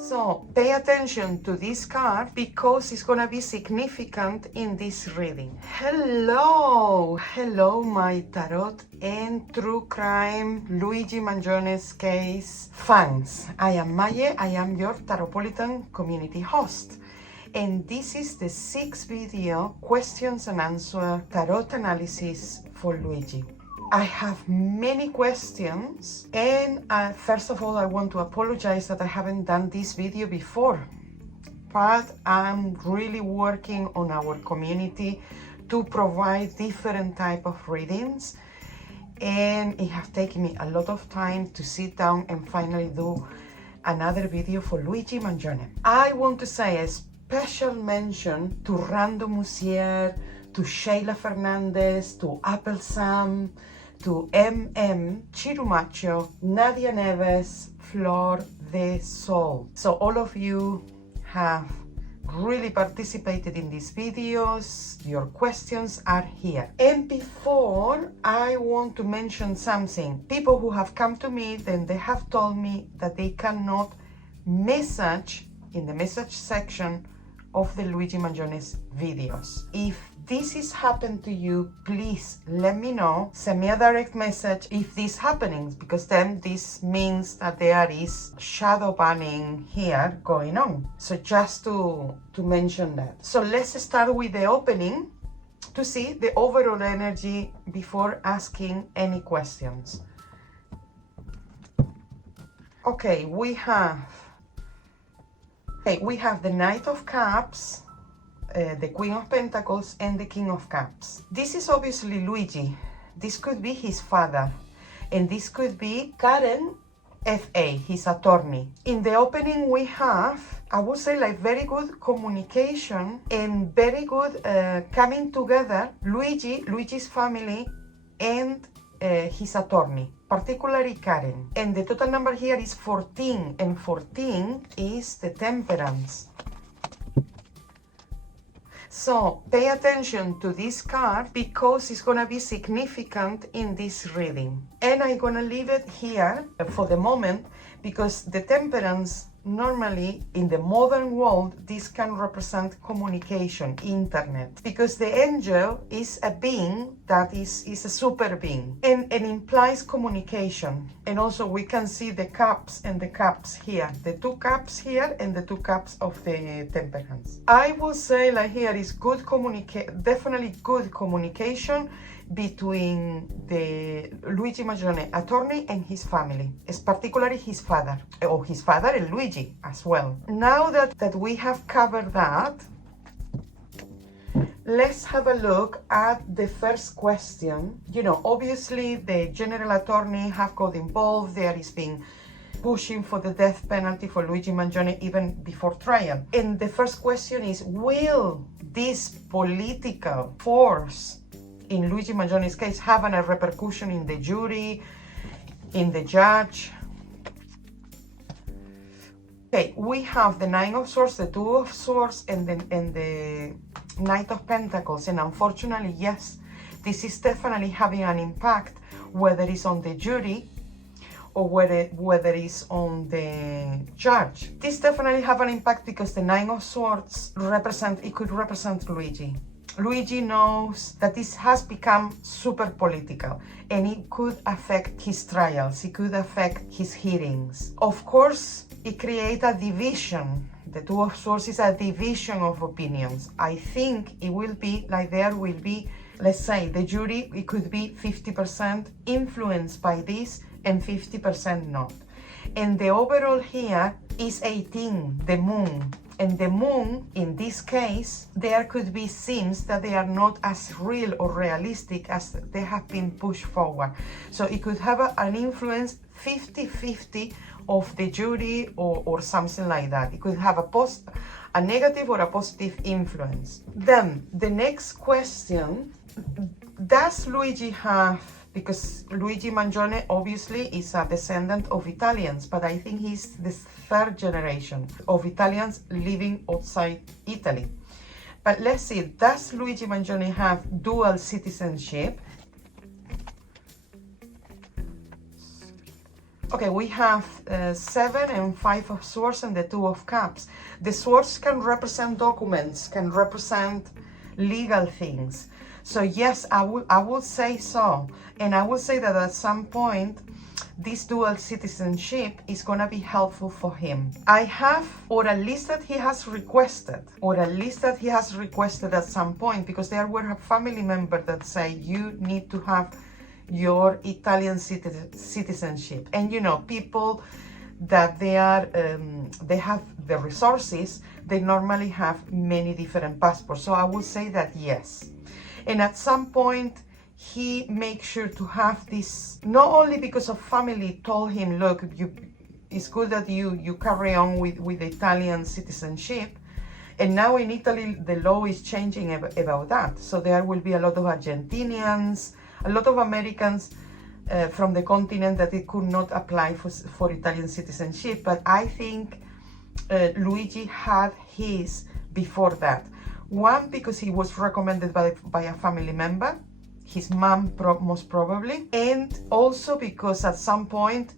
So pay attention to this card because it's gonna be significant in this reading. Hello my tarot and true crime Luigi Mangione's case fans. I am Maje, I am your Tarotpolitan community host. And this is the 6th video questions and answer tarot analysis for Luigi. I have many questions, and first of all I want to apologize that I haven't done this video before, but I'm really working on our community to provide different type of readings, and it has taken me a lot of time to sit down and finally do another video for Luigi Mangione. I want to say a special mention to Rando Musier, to Sheila Fernandez, to Apple Sam, to MM, Chirumacho, Nadia Neves, Flor de Sol. So all of you have really participated in these videos. Your questions are here. And before, I want to mention something. People who have come to me, then they have told me that they cannot message in the message section of the Luigi Mangione's videos. If this has happened to you, please let me know. Send me a direct message if this is happening, because then this means that there is shadow banning here going on. So just to mention that. So let's start with the opening to see the overall energy before asking any questions. Okay, we have the Knight of Cups, the Queen of Pentacles, and the King of Cups. This is obviously Luigi. This could be his father, and this could be Karen F.A., his attorney. In the opening we have, I would say, like very good communication and very good coming together, Luigi's family and his attorney, particularly Karen. And the total number here is 14, and 14 is the Temperance. So pay attention to this card because it's gonna be significant in this reading. And I'm gonna leave it here for the moment because the Temperance, normally in the modern world, this can represent communication, internet, because the angel is a being that is a super being and implies communication. And also we can see the cups and the cups here, the 2 cups here and the 2 cups of the Temperance. I will say, like, here is good definitely good communication between the Luigi Mangione attorney and his family, particularly his father, or his father and Luigi as well. Now that we have covered that, let's have a look at the first question. You know, obviously the general attorney have got involved. There is been pushing for the death penalty for Luigi Mangione even before trial. And the first question is, will this political force in Luigi Mangione's case have a repercussion in the jury, in the judge? Okay, we have the 9 of Swords, the 2 of Swords, and the Knight of Pentacles. And unfortunately, yes, this is definitely having an impact, whether it's on the jury or whether it's on the judge. This definitely have an impact because the 9 of Swords could represent Luigi. Luigi knows that this has become super political and it could affect his trials, it could affect his hearings. Of course, it creates a division. The 2 of Swords is a division of opinions. I think it will be like there will be, let's say, the jury, it could be 50% influenced by this and 50% not. And the overall here is 18, the moon. And the moon, in this case, there could be scenes that they are not as real or realistic as they have been pushed forward. So it could have an influence 50-50 of the jury or something like that. It could have a negative or a positive influence. Then the next question, does Luigi have, because Luigi Mangione obviously is a descendant of Italians, but I think he's the 3rd generation of Italians living outside Italy. But let's see, does Luigi Mangione have dual citizenship? Okay, we have 7 and 5 of swords and the 2 of cups. The swords can represent documents, can represent legal things. So yes, I would say so. And I would say that at some point, this dual citizenship is going to be helpful for him. I have, or at least that he has requested, at some point, because there were a family member that say you need to have your Italian citizenship. And you know, people that they have the resources, they normally have many different passports. So I would say that yes. And at some point, he makes sure to have this, not only because of family told him, look, it's good that you carry on with the Italian citizenship. And now in Italy, the law is changing about that. So there will be a lot of Argentinians, a lot of Americans from the continent that it could not apply for Italian citizenship. But I think Luigi had his before that. One, because he was recommended by a family member, his mom most probably, and also because at some point,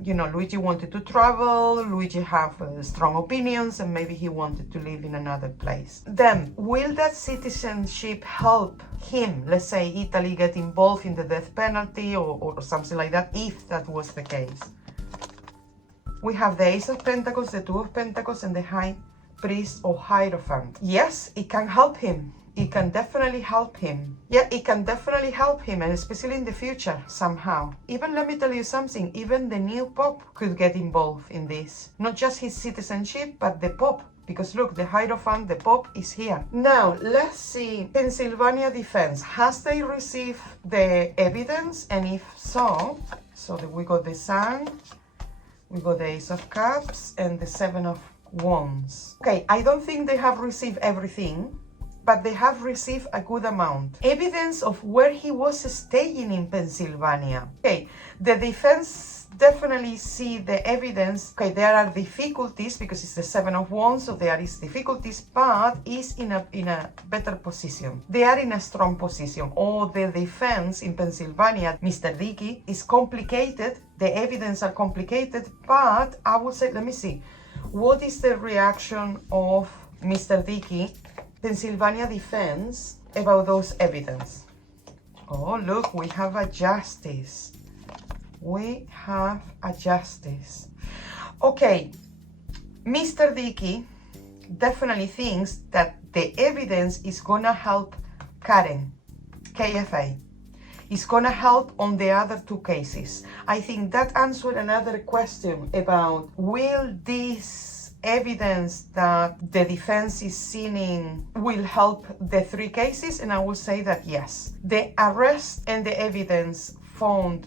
you know, Luigi wanted to travel, Luigi have strong opinions, and maybe he wanted to live in another place. Then, will that citizenship help him, let's say Italy, get involved in the death penalty or something like that, if that was the case? We have the Ace of Pentacles, the 2 of Pentacles, and the High Priest or Hierophant. Yes, it can help him. It can definitely help him. Yeah, it can definitely help him, and especially in the future, somehow. Even, let me tell you something, even the new Pope could get involved in this. Not just his citizenship, but the Pope. Because look, the Hierophant, the Pope is here. Now, let's see. Pennsylvania defense. Has they received the evidence? And if so, we got the Sun, we got the Ace of Cups, and the 7 of Wands. Okay, I don't think they have received everything, but they have received a good amount. Evidence of where he was staying in Pennsylvania. Okay, the defense definitely see the evidence. Okay, there are difficulties because it's the 7 of Wands, so there is difficulties, but is in a better position. They are in a strong position. Or the defense in Pennsylvania, Mr. Dickey, is complicated. The evidence are complicated, but I would say, let me see. What is the reaction of Mr. Dickey, Pennsylvania defense, about those evidence? Oh, look, we have a justice. We have a justice. Okay, Mr. Dickey definitely thinks that the evidence is gonna help Karen, KFA. It's gonna help on the other 2 cases. I think that answered another question about, will this evidence that the defense is seeing will help the 3 cases? And I will say that yes. The arrest and the evidence found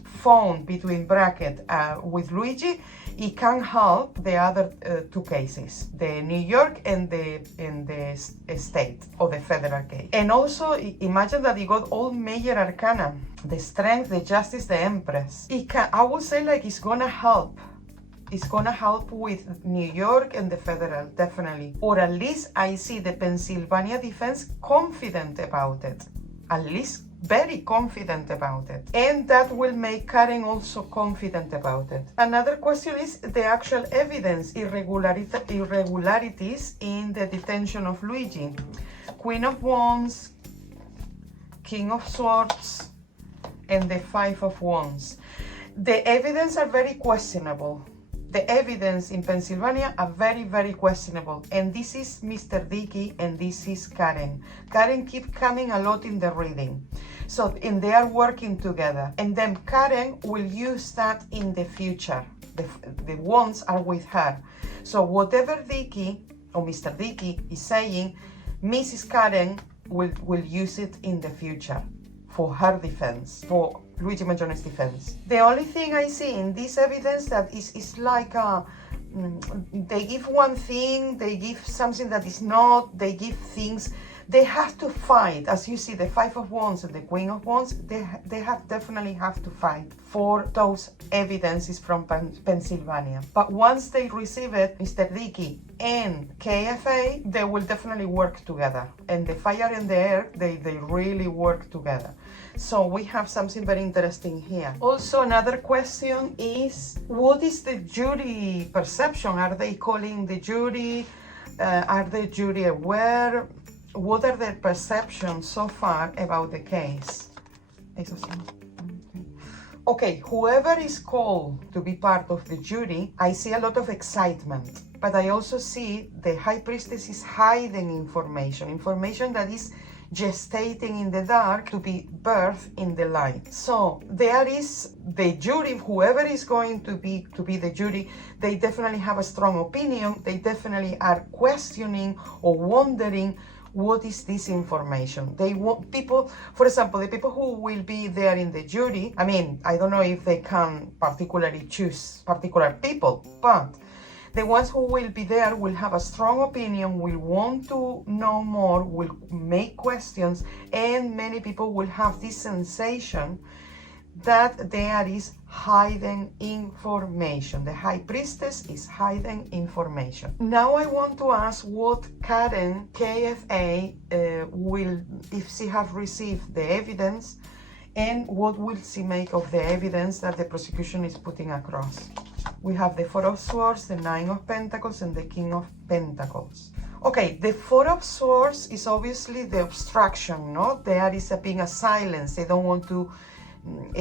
between bracket with Luigi, it can help the other 2 cases, the New York and the state or the federal case. And also imagine that he got all major arcana, the Strength, the Justice, the Empress. I would say like it's gonna help. It's gonna help with New York and the federal, definitely. Or at least I see the Pennsylvania defense confident about it. At least very confident about it. And that will make Karen also confident about it. Another question is the actual evidence, irregularities in the detention of Luigi. Queen of Wands, King of Swords, and the 5 of Wands. The evidence are very questionable. The evidence in Pennsylvania are very, very questionable. And this is Mr. Dickey and this is Karen. Karen keep coming a lot in the reading. So, and they are working together. And then Karen will use that in the future. The wands are with her. So whatever Dickey or Mr. Dickey is saying, Mrs. Karen will use it in the future for her defense, for Luigi Mangione's defense. The only thing I see in this evidence that is like they give one thing, they give something that is not, they give things they have to fight. As you see, the Five of Wands and the Queen of Wands, they definitely have to fight for those evidences from Pennsylvania. But once they receive it, Mr. Dickey and KFA, they will definitely work together. And the fire and the air, they really work together. So we have something very interesting here. Also, another question is, what is the jury perception? Are they calling the jury? Are the jury aware? What are their perceptions so far about the case? Okay, whoever is called to be part of the jury, I see a lot of excitement. But I also see the High Priestess is hiding information that is gestating in the dark to be birthed in the light. So there is the jury, whoever is going to be the jury, they definitely have a strong opinion. They definitely are questioning or wondering, what is this information? They want people, for example, the people who will be there in the jury, I mean, I don't know if they can particularly choose particular people, but the ones who will be there will have a strong opinion, will want to know more, will make questions, and many people will have this sensation that there is hidden information. The High Priestess is hiding information. Now I want to ask what Karen, KFA, will, if she have received the evidence, and what will she make of the evidence that the prosecution is putting across. We have the Four of Swords, the Nine of Pentacles, and the King of Pentacles. Okay, the Four of Swords is obviously the obstruction, no? There is being a silence. They don't want to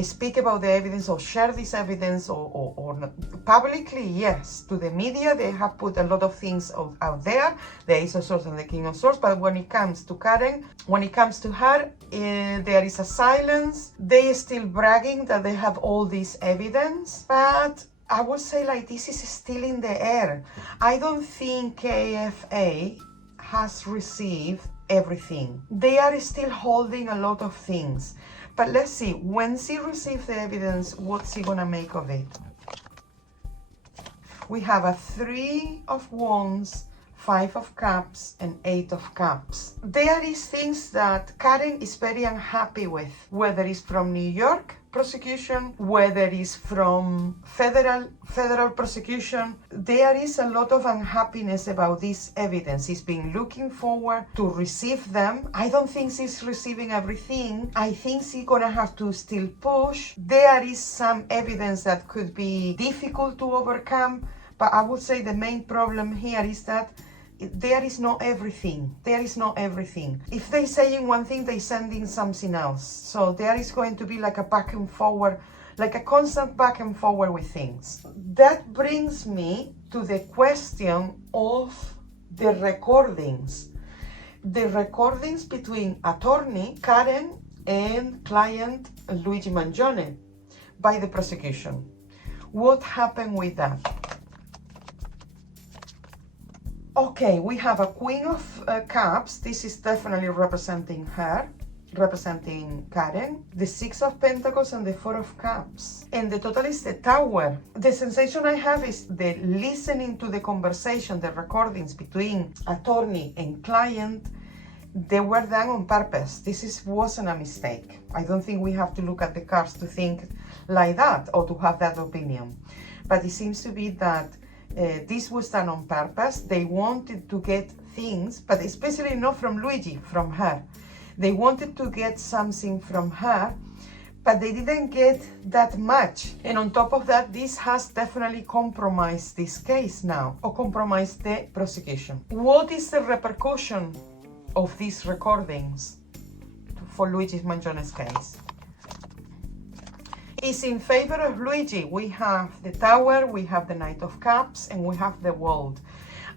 speak about the evidence or share this evidence or not. Publicly, yes. To the media, they have put a lot of things out there, the Ace of Swords and the King of Swords, but when it comes to Karen, when it comes to her, there is a silence. They are still bragging that they have all this evidence, but I would say like this is still in the air. I don't think KFA has received everything. They are still holding a lot of things. But let's see, when she receives the evidence, what's she gonna make of it? We have a Three of Wands, Five of Cups, and Eight of Cups. There is things that Karen is very unhappy with, whether it's from New York prosecution, whether it's from federal prosecution. There is a lot of unhappiness about this evidence. She's been looking forward to receive them. I don't think she's receiving everything. I think she's gonna have to still push. There is some evidence that could be difficult to overcome, but I would say the main problem here is that there is not everything. There is not everything. If they saying one thing, they sending something else. So there is going to be like a back and forward, like a constant back and forward with things. That brings me to the question of the recordings. The recordings between attorney Karen and client Luigi Mangione by the prosecution. What happened with that? Okay, we have a Queen of Cups. This is definitely representing her, representing Karen. The Six of Pentacles and the Four of Cups. And the total is the Tower. The sensation I have is the listening to the conversation, the recordings between attorney and client, they were done on purpose. This wasn't a mistake. I don't think we have to look at the cards to think like that or to have that opinion. But it seems to be that this was done on purpose. They wanted to get things, but especially not from Luigi, from her. They wanted to get something from her, but they didn't get that much. And on top of that, this has definitely compromised this case now, or compromised the prosecution. What is the repercussion of these recordings for Luigi Mangione's case? Is in favor of Luigi. We have the Tower, we have the Knight of Cups, and we have the World.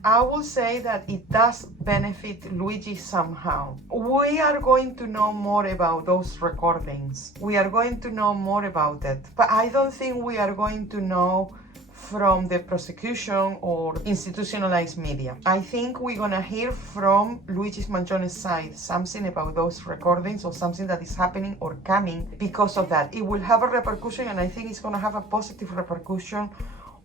I will say that it does benefit Luigi somehow. We are going to know more about those recordings. We are going to know more about it. But I don't think we are going to know from the prosecution or institutionalized media. I think we're gonna hear from Luigi Mangione's side something about those recordings or something that is happening or coming because of that. It will have a repercussion, and I think it's gonna have a positive repercussion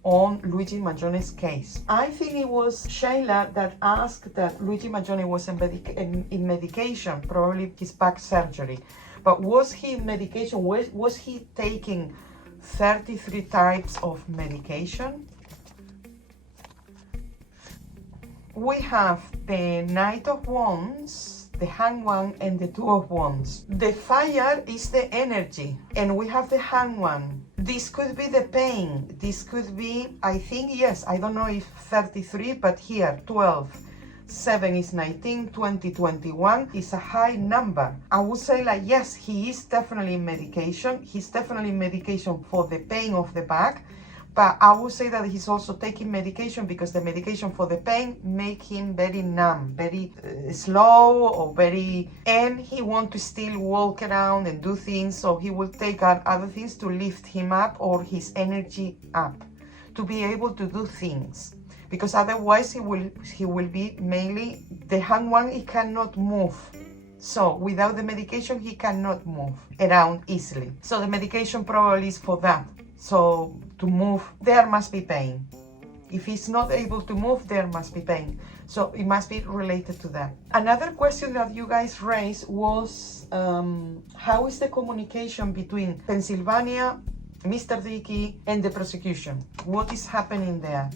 on Luigi Mangione's case. I think it was Shayla that asked that Luigi Mangione was in medication, probably his back surgery. But was he in medication? Was he taking 33 types of medication? We have the Knight of Wands, the Hanged One, and the Two of Wands. The fire is the energy, and we have the Hanged One. This could be the pain. This could be, I think, yes, I don't know if 33, but here, 12. 7 is 19, 20, 21 is a high number. I would say like, yes, he is definitely in medication. He's definitely in medication for the pain of the back. But I would say that he's also taking medication because the medication for the pain make him very numb, very slow or very, and he want to still walk around and do things. So he will take other things to lift him up or his energy up to be able to do things. Because otherwise he will be mainly, the Hanged One, he cannot move. So without the medication, he cannot move around easily. So the medication probably is for that. So to move, there must be pain. If he's not able to move, there must be pain. So it must be related to that. Another question that you guys raised was, how is the communication between Pennsylvania, Mr. Dickey, and the prosecution? What is happening there?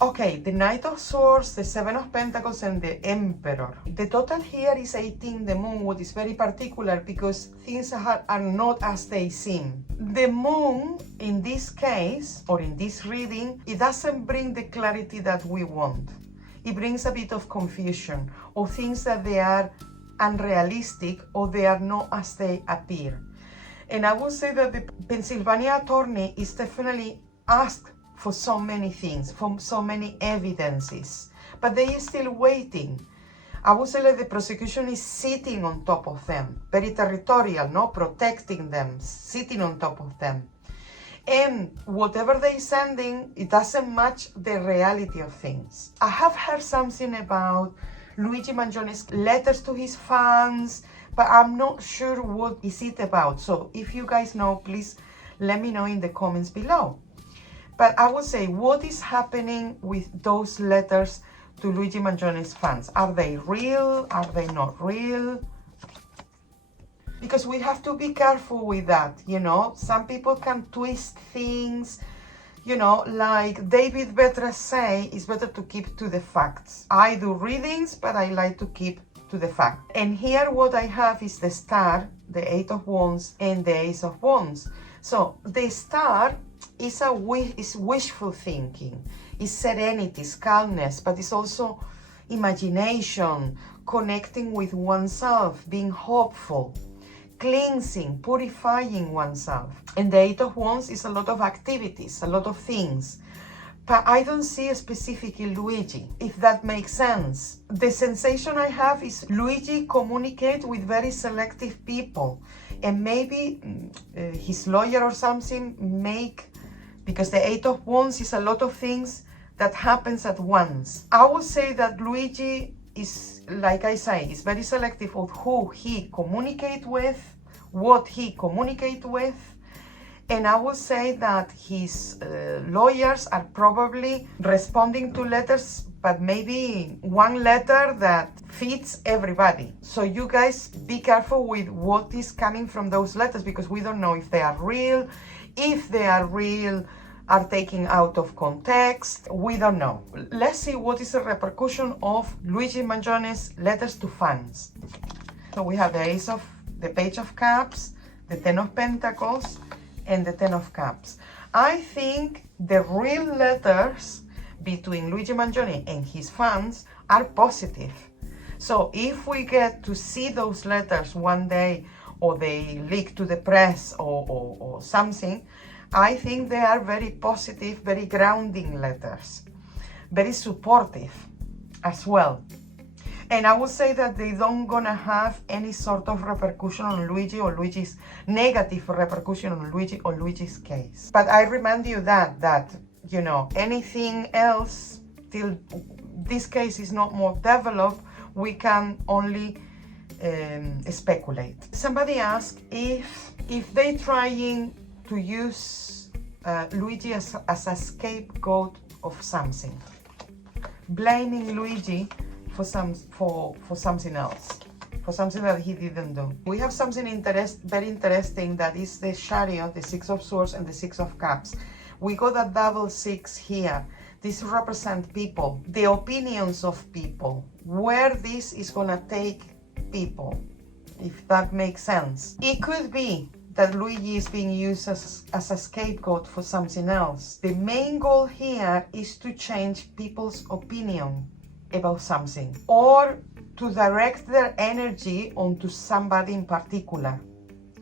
Okay, the Knight of Swords, the Seven of Pentacles, and the Emperor. The total here is 18, the Moon, what is very particular because things are not as they seem. The Moon, in this case, or in this reading, it doesn't bring the clarity that we want. It brings a bit of confusion, or things that they are unrealistic, or they are not as they appear. And I would say that the Pennsylvania attorney is definitely asked for so many things, from so many evidences, but they are still waiting. I would say that the prosecution is sitting on top of them, very territorial, no, protecting them, sitting on top of them. And whatever they're sending, it doesn't match the reality of things. I have heard something about Luigi Mangione's letters to his fans, but I'm not sure what is it about. So if you guys know, please let me know in the comments below. But I would say, what is happening with those letters to Luigi Mangione's fans? Are they real? Are they not real? Because we have to be careful with that, you know. Some people can twist things, you know, like David Vetra say, it's better to keep to the facts. I do readings, but I like to keep to the fact. And here what I have is the Star, the Eight of Wands, and the Ace of Wands. So the Star is wishful thinking, is serenity, is calmness, but it's also imagination, connecting with oneself, being hopeful, cleansing, purifying oneself. And the Eight of Wands is a lot of activities, a lot of things. But I don't see specifically Luigi, if that makes sense. The sensation I have is Luigi communicates with very selective people. And maybe his lawyer or something because the Eight of Wands is a lot of things that happens at once. I would say that Luigi is, like I say, is very selective of who he communicates with, what he communicates with. And I would say that his lawyers are probably responding to letters, but maybe one letter that fits everybody. So you guys be careful with what is coming from those letters, because we don't know if they are real. If they are real, are taken out of context. We don't know. Let's see what is the repercussion of Luigi Mangione's letters to fans. So we have the Page of Cups, the Ten of Pentacles, and the Ten of Cups. I think the real letters between Luigi Mangione and his fans are positive. So if we get to see those letters one day, or they leak to the press or something, I think they are very positive, very grounding letters, very supportive as well. And I would say that they don't gonna have any sort of repercussion on Luigi, or Luigi's negative repercussion on Luigi or Luigi's case. But I remind you that you know, anything else till this case is not more developed, we can only speculate. Somebody asked if they trying to use Luigi as a scapegoat of something, blaming Luigi for something else, for something that he didn't do. We have something very interesting, that is the Chariot, the Six of Swords, and the Six of Cups. We got a double six here. This represents people, the opinions of people, where this is gonna take people, if that makes sense. It could be that Luigi is being used as a scapegoat for something else. The main goal here is to change people's opinion about something, or to direct their energy onto somebody in particular.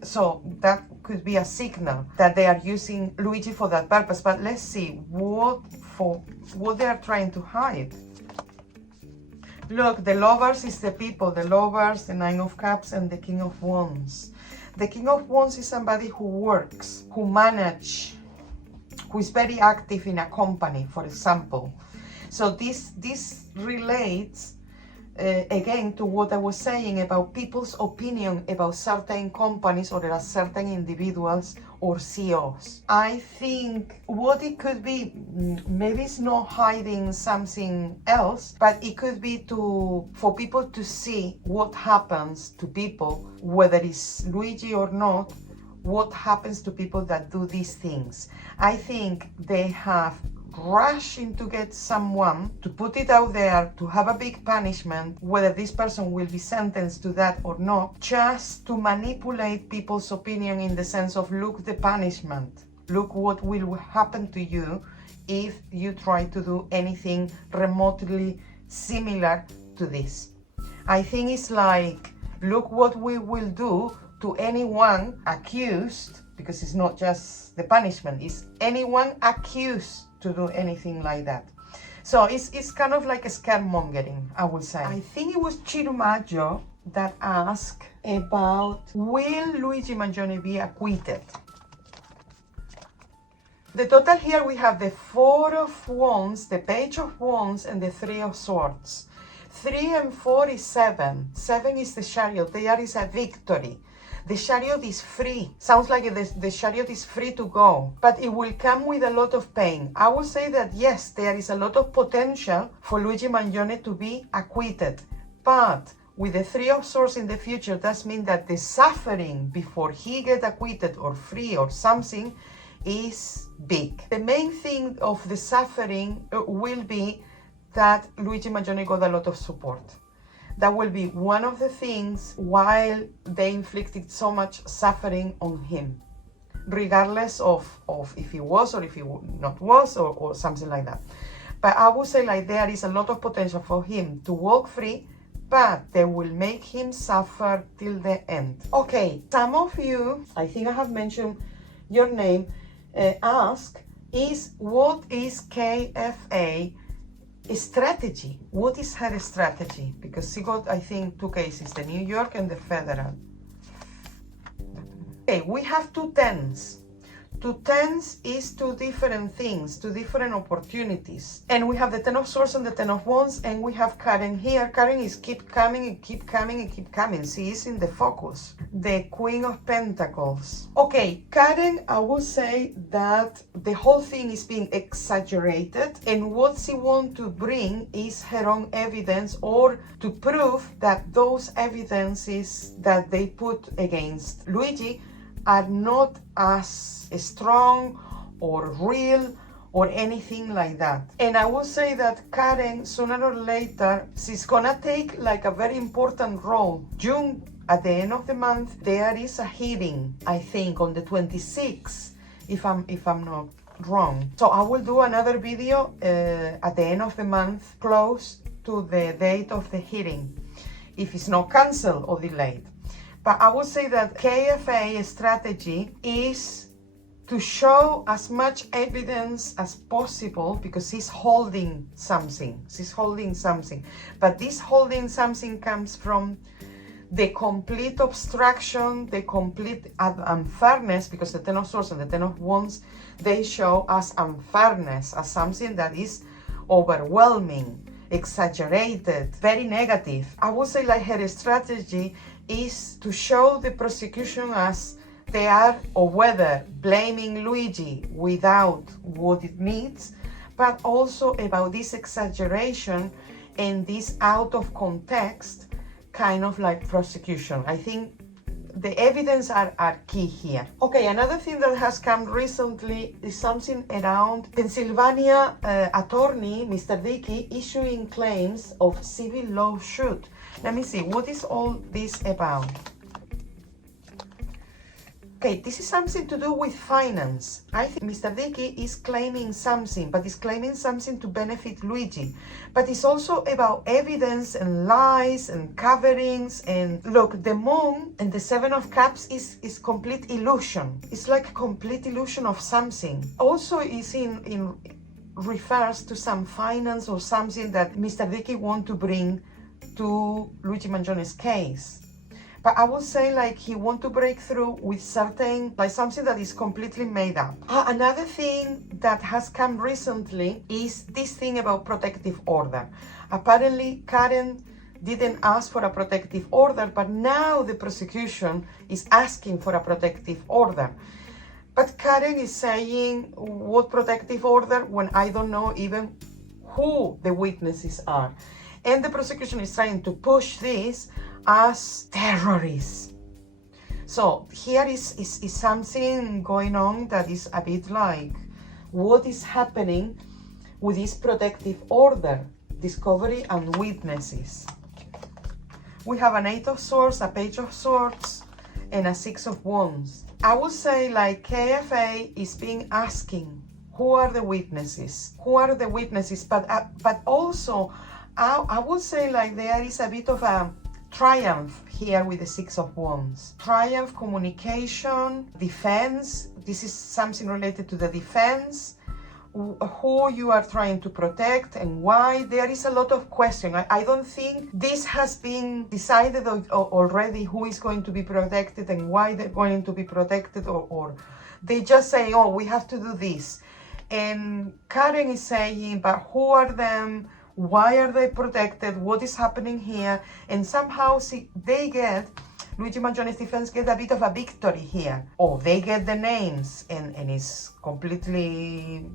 So that could be a signal that they are using Luigi for that purpose. But let's see what they are trying to hide. Look, the Lovers is the people, the Lovers, the Nine of Cups, and the King of Wands. The King of Wands is somebody who works, who manages, who is very active in a company, for example. So this relates again to what I was saying about people's opinion about certain companies or certain individuals or CEOs. I think what it could be, maybe it's not hiding something else, but it could be for people to see what happens to people, whether it's Luigi or not, what happens to people that do these things. I think they have rushing to get someone, to put it out there, to have a big punishment, whether this person will be sentenced to that or not, just to manipulate people's opinion in the sense of, look the punishment, look what will happen to you if you try to do anything remotely similar to this. I think it's like, look what we will do to anyone accused, because it's not just the punishment, it's anyone accused to do anything like that. So it's kind of like a scaremongering, I would say. I think it was Chirumaggio that asked about, will Luigi Mangione be acquitted? The total here, we have the Four of Wands, the Page of Wands, and the Three of Swords. 3 and 4 is 7. 7 is the Chariot. There is a victory. The Chariot is free. Sounds like the Chariot is free to go, but it will come with a lot of pain. I would say that yes, there is a lot of potential for Luigi Mangione to be acquitted, but with the Three of Swords in the future, that means that the suffering before he gets acquitted or free or something is big. The main thing of the suffering will be that Luigi Mangione got a lot of support. That will be one of the things while they inflicted so much suffering on him, regardless of if he was or if he not was or something like that. But I would say like there is a lot of potential for him to walk free, but they will make him suffer till the end. Okay, some of you, I think I have mentioned your name, ask, what is KFA strategy? What is her strategy? Because she got, I think, 2 cases, the New York and the federal. Okay, we have 2 tens. 2 tens is 2 different things, 2 different opportunities. And we have the Ten of Swords and the Ten of Wands, and we have Karen here. Karen is keep coming and keep coming and keep coming. She is in the focus. The Queen of Pentacles. Okay, Karen, I would say that the whole thing is being exaggerated, and what she wants to bring is her own evidence, or to prove that those evidences that they put against Luigi are not as strong or real or anything like that. And I will say that Karen, sooner or later, she's gonna take like a very important role. June, at the end of the month, there is a hearing, I think, on the 26th, if I'm not wrong. So I will do another video at the end of the month, close to the date of the hearing, if it's not cancelled or delayed. But I would say that KFA strategy is to show as much evidence as possible, because she's holding something. She's holding something. But this holding something comes from the complete obstruction, the complete unfairness, because the Ten of Swords and the Ten of Wands, they show us unfairness, as something that is overwhelming, exaggerated, very negative. I would say like her strategy is to show the prosecution as they are, or whether blaming Luigi without what it needs, but also about this exaggeration and this out of context kind of like prosecution. I think the evidence are key here. Okay, another thing that has come recently is something around Pennsylvania attorney, Mr. Dickey, issuing claims of civil lawsuit. Let me see, what is all this about? Okay, this is something to do with finance. I think Mr. Dickey is claiming something, but he's claiming something to benefit Luigi. But it's also about evidence and lies and coverings. And look, the moon and the Seven of Cups is complete illusion. It's like a complete illusion of something. Also, it's refers to some finance or something that Mr. Dickey want to bring to Luigi Mangione's case. But I would say like he want to break through with certain, like something that is completely made up. Another thing that has come recently is this thing about protective order. Apparently Karen didn't ask for a protective order, but now the prosecution is asking for a protective order. But Karen is saying, what protective order, when I don't know even who the witnesses are. And the prosecution is trying to push this as terrorists. So here is something going on that is a bit like, what is happening with this protective order, discovery and witnesses. We have an 8 of Swords, a Page of Swords, and a 6 of Wands. I would say like KFA is being asking, who are the witnesses? Who are the witnesses? But also, I would say like there is a bit of a triumph here with the 6 of Wands. Triumph, communication, defense. This is something related to the defense. Who you are trying to protect and why. There is a lot of question. I don't think this has been decided already who is going to be protected and why they're going to be protected, or they just say, oh, we have to do this. And Karen is saying, but who are them? Why are they protected? What is happening here? And somehow they get, Luigi Mangione's defense get a bit of a victory here. Or they get the names and it's completely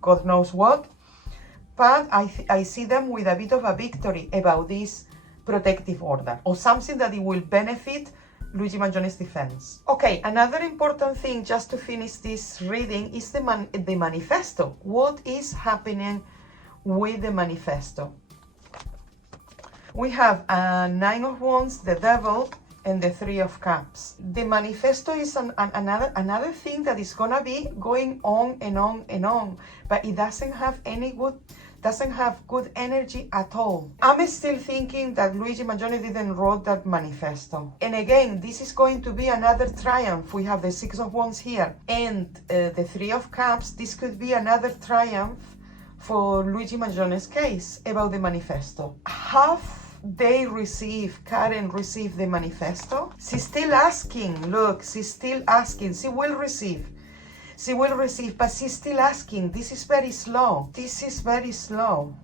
God knows what. But I see them with a bit of a victory about this protective order. Or something that it will benefit Luigi Mangione's defense. Okay, another important thing just to finish this reading is the manifesto. What is happening with the manifesto? We have a 9 of Wands, the Devil, and the 3 of Cups. The manifesto is another thing that is gonna be going on and on and on, but it doesn't have good energy at all. I'm still thinking that Luigi Mangione didn't wrote that manifesto. And again, this is going to be another triumph. We have the 6 of Wands here and the 3 of Cups. This could be another triumph for Luigi Mangione's case about the manifesto. Have they received, Karen received the manifesto? She's still asking, look, she's still asking. She will receive, but she's still asking. This is very slow. This is very slow.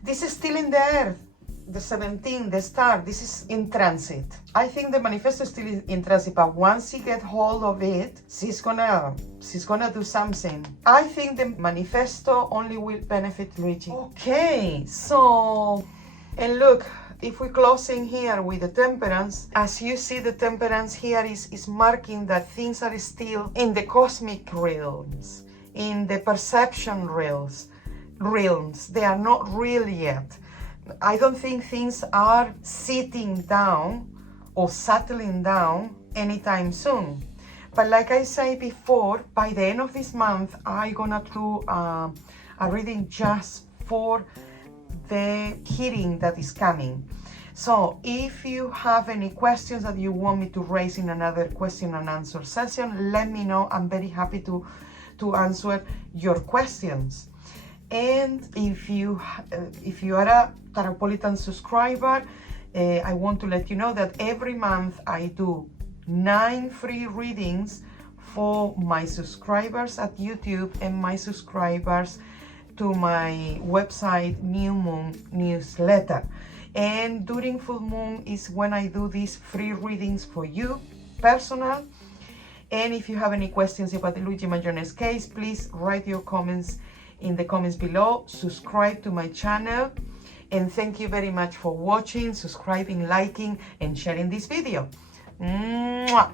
This is still in the earth. The 17, the star, this is in transit. I think the manifesto is still in transit, but once she gets hold of it, she's gonna do something. I think the manifesto only will benefit Luigi. Okay, so, and look, if we're closing here with the Temperance, as you see, the Temperance here is marking that things are still in the cosmic realms, in the perception realms. They are not real yet. I don't think things are sitting down or settling down anytime soon. But like I said before, by the end of this month, I'm gonna do a reading just for the hearing that is coming. So if you have any questions that you want me to raise in another question and answer session, let me know. I'm very happy to answer your questions. And if you are a Tarotpolitan subscriber, I want to let you know that every month I do 9 free readings for my subscribers at YouTube and my subscribers to my website New Moon newsletter. And during full moon is when I do these free readings for you, personal. And if you have any questions about the Luigi Mangione's case, please write your comments in the comments below. Subscribe to my channel. And thank you very much for watching, subscribing, liking, and sharing this video. Mwah!